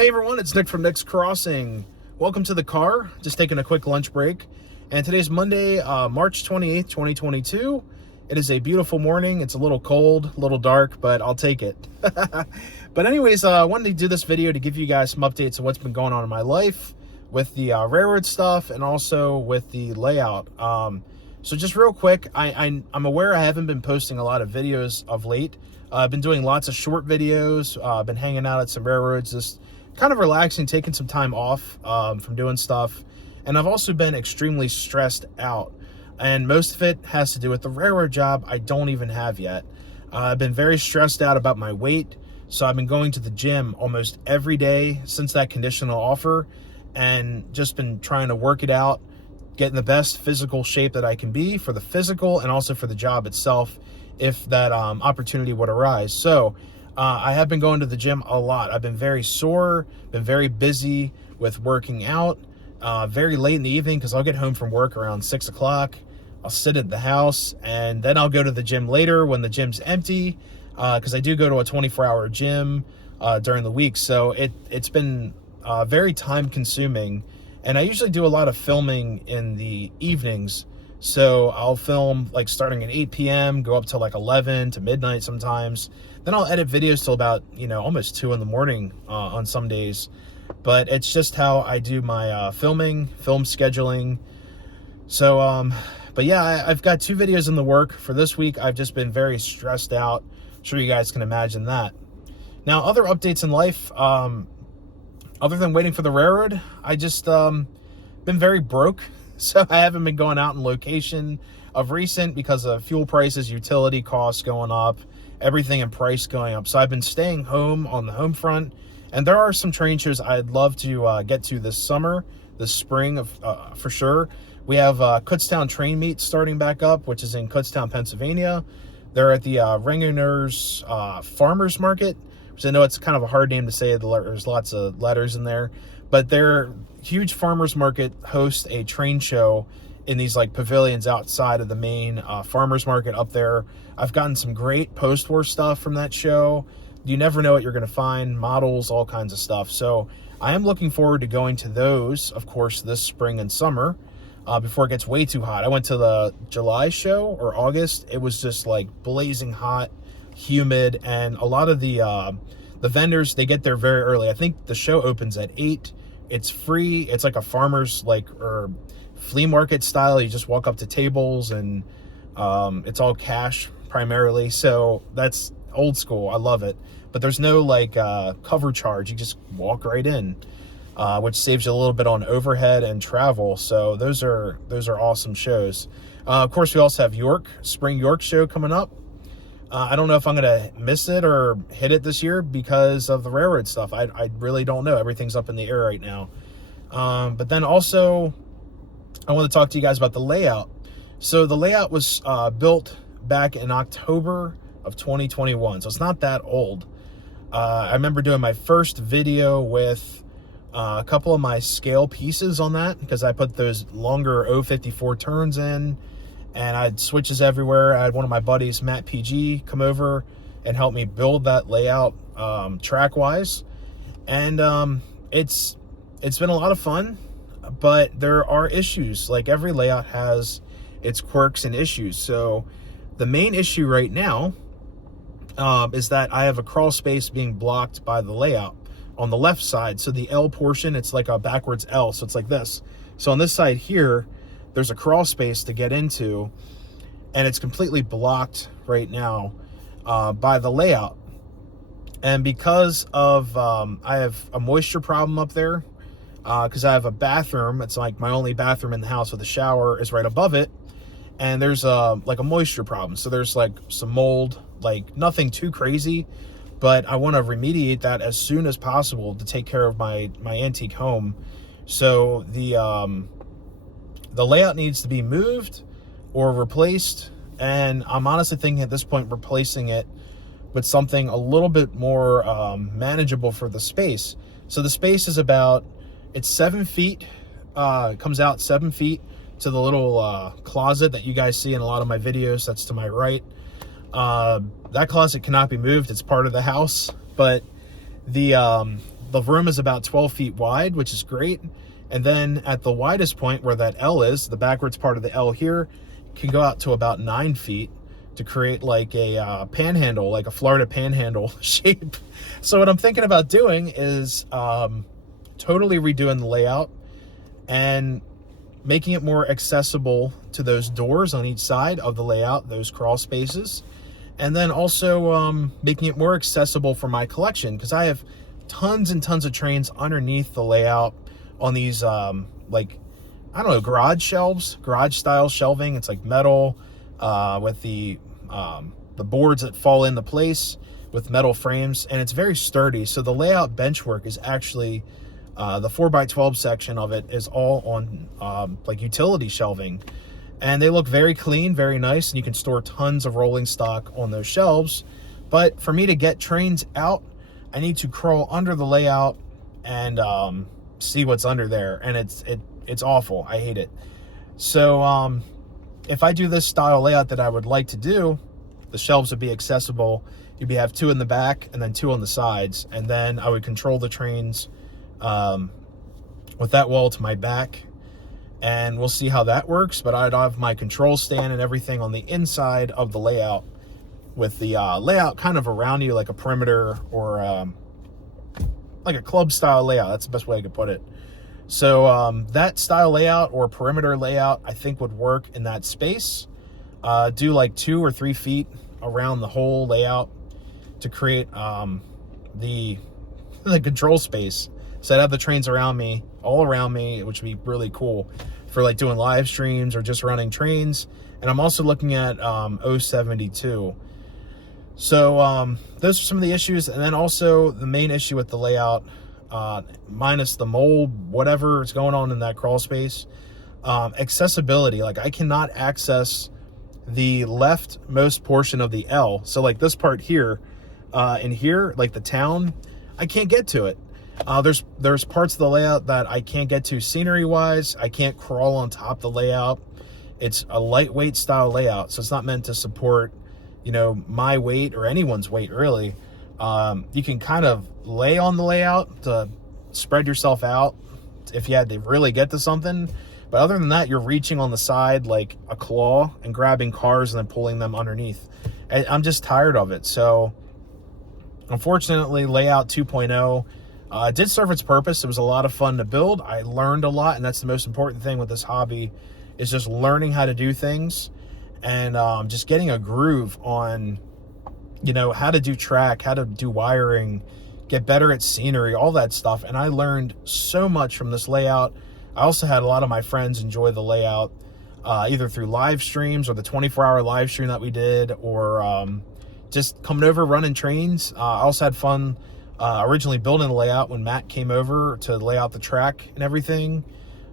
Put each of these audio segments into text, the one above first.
Hey everyone, it's Nick from Nick's Crossing. Welcome to the car. Just taking a quick lunch break. And today's Monday, March 28th, 2022. It is a beautiful morning. It's a little cold, a little dark, but I'll take it. But anyways, I wanted to do this video to give you guys some updates on what's been going on in my life with the railroad stuff and also with the layout. So just real quick, I'm aware I haven't been posting a lot of videos of late. I've been doing lots of short videos. I've been hanging out at some railroads, just kind of relaxing, taking some time off from doing stuff. And I've also been extremely stressed out. And most of it has to do with the railroad job I don't even have yet. I've been very stressed out about my weight. So I've been going to the gym almost every day since that conditional offer and just been trying to work it out, getting the best physical shape that I can be for the physical and also for the job itself if that opportunity would arise. So I have been going to the gym a lot. I've been very sore, been very busy with working out, very late in the evening because I'll get home from work around 6 o'clock. I'll sit at the house and then I'll go to the gym later when the gym's empty because I do go to a 24-hour gym during the week. So it's been very time consuming, and I usually do a lot of filming in the evenings. So I'll film like starting at 8 p.m., go up to like 11 to midnight sometimes. Then I'll edit videos till about, almost 2 in the morning on some days. But it's just how I do my film scheduling. So, but yeah, I've got 2 videos in the work for this week. I've just been very stressed out. I'm sure you guys can imagine that. Now, other updates in life, other than waiting for the railroad, I just been very broke. So I haven't been going out in location of recent because of fuel prices, utility costs going up, everything in price going up. So I've been staying home on the home front. And there are some train shows I'd love to get to this summer, this spring for sure. We have Kutztown Train Meet starting back up, which is in Kutztown, Pennsylvania. They're at the Ringerner's Farmers Market, which I know it's kind of a hard name to say. There's lots of letters in there. But their huge farmers market hosts a train show in these like pavilions outside of the main farmers market up there. I've gotten some great post-war stuff from that show. You never know what you're going to find, models, all kinds of stuff. So I am looking forward to going to those, of course, this spring and summer before it gets way too hot. I went to the July show or August. It was just like blazing hot, humid, and a lot of the vendors, they get there very early. I think the show opens at 8. It's free. It's like a farmer's or flea market style. You just walk up to tables and it's all cash primarily. So that's old school. I love it. But there's no cover charge. You just walk right in, which saves you a little bit on overhead and travel. So those are awesome shows. Of course, we also have Spring York show coming up. I don't know if I'm going to miss it or hit it this year because of the railroad stuff. I really don't know. Everything's up in the air right now. But then also, I want to talk to you guys about the layout. So the layout was built back in October of 2021. So it's not that old. I remember doing my first video with a couple of my scale pieces on that because I put those longer 054 turns in. And I had switches everywhere. I had one of my buddies, Matt PG, come over and help me build that layout track-wise. And it's been a lot of fun, but there are issues. Like every layout has its quirks and issues. So the main issue right now is that I have a crawl space being blocked by the layout on the left side. So the L portion, it's like a backwards L. So it's like this. So on this side here, there's a crawl space to get into, and it's completely blocked right now by the layout. And because of, I have a moisture problem up there because I have a bathroom. It's like my only bathroom in the house with a shower is right above it. And there's like a moisture problem. So there's like some mold, like nothing too crazy, but I want to remediate that as soon as possible to take care of my antique home. So the layout needs to be moved or replaced, and I'm honestly thinking at this point replacing it with something a little bit more manageable for the space. So the space is it's 7 feet, comes out 7 feet to the little closet that you guys see in a lot of my videos. That's to my right. That closet cannot be moved. It's part of the house, but the the room is about 12 feet wide, which is great. And then at the widest point where that L is, the backwards part of the L here, can go out to about 9 feet to create like a panhandle, like a Florida panhandle shape. So what I'm thinking about doing is totally redoing the layout and making it more accessible to those doors on each side of the layout, those crawl spaces. And then also making it more accessible for my collection, because I have tons and tons of trains underneath the layout on these like, I don't know, garage shelves, garage style shelving. It's like metal with the boards that fall into place with metal frames, and it's very sturdy. So the layout benchwork is actually the 4x12 section of it is all on like utility shelving, and they look very clean, very nice, and you can store tons of rolling stock on those shelves. But for me to get trains out, I need to crawl under the layout and see what's under there, and it's awful. I hate it. So if I do this style layout that I would like to do, the shelves would be accessible. You'd have 2 in the back and then 2 on the sides, and then I would control the trains with that wall to my back, and we'll see how that works. But I'd have my control stand and everything on the inside of the layout, with the layout kind of around you, like a perimeter or like a club style layout. That's the best way I could put it. So that style layout or perimeter layout, I think, would work in that space. Do like 2 or 3 feet around the whole layout to create the control space. So I'd have the trains around me, all around me, which would be really cool for like doing live streams or just running trains. And I'm also looking at 072. So those are some of the issues. And then also the main issue with the layout, minus the mold, whatever is going on in that crawl space, accessibility. Like, I cannot access the leftmost portion of the L. So like this part here, in here, like the town, I can't get to it. There's parts of the layout that I can't get to scenery wise. I can't crawl on top of the layout. It's a lightweight style layout, so it's not meant to support, you know, my weight or anyone's weight really. You can kind of lay on the layout to spread yourself out if you had to really get to something. But other than that, you're reaching on the side like a claw and grabbing cars and then pulling them underneath. And I'm just tired of it. So unfortunately, layout 2.0 did serve its purpose. It was a lot of fun to build. I learned a lot, and that's the most important thing with this hobby, is just learning how to do things and just getting a groove on, you know, how to do track, how to do wiring, get better at scenery, all that stuff. And I learned so much from this layout. I also had a lot of my friends enjoy the layout, either through live streams or the 24-hour live stream that we did, or just coming over running trains. I also had fun originally building the layout when Matt came over to lay out the track and everything.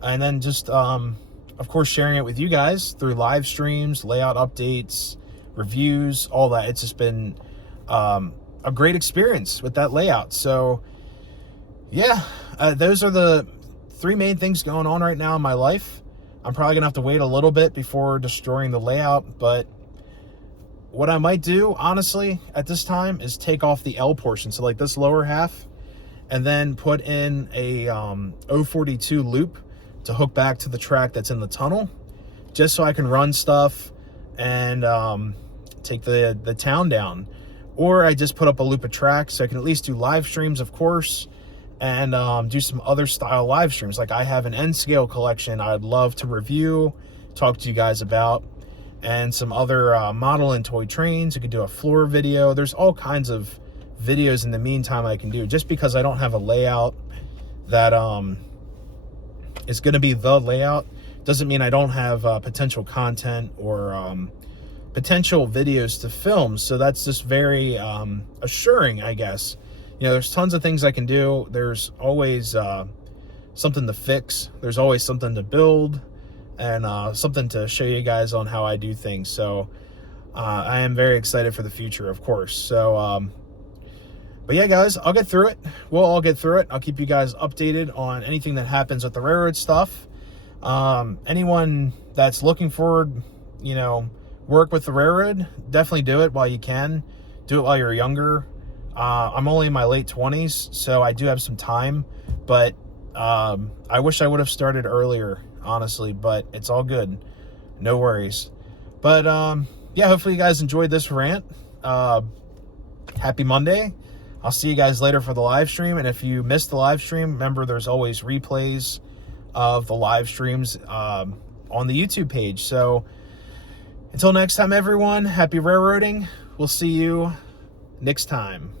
And then just, of course, sharing it with you guys through live streams, layout updates, reviews, all that. It's just been a great experience with that layout. So yeah, those are the 3 main things going on right now in my life. I'm probably gonna have to wait a little bit before destroying the layout, but what I might do, honestly, at this time is take off the L portion, so like this lower half, and then put in a 042 loop to hook back to the track that's in the tunnel, just so I can run stuff and take the town down. Or I just put up a loop of track so I can at least do live streams, of course, and do some other style live streams. Like, I have an N-scale collection I'd love to review, talk to you guys about, and some other model and toy trains. You could do a floor video. There's all kinds of videos in the meantime I can do. Just because I don't have a layout that is going to be the layout doesn't mean I don't have potential content or potential videos to film. So that's just very assuring, I guess. You know, there's tons of things I can do. There's always something to fix. There's always something to build, and something to show you guys on how I do things. So I am very excited for the future, of course. So but yeah, guys, I'll get through it. We'll all get through it. I'll keep you guys updated on anything that happens with the railroad stuff. Anyone that's looking forward, you know, work with the railroad, definitely do it while you can. Do it while you're younger. I'm only in my late 20s, so I do have some time, but I wish I would have started earlier, honestly, but it's all good. No worries. But yeah, hopefully you guys enjoyed this rant. Happy Monday. I'll see you guys later for the live stream. And if you missed the live stream, remember there's always replays of the live streams on the YouTube page. So until next time, everyone, happy railroading. We'll see you next time.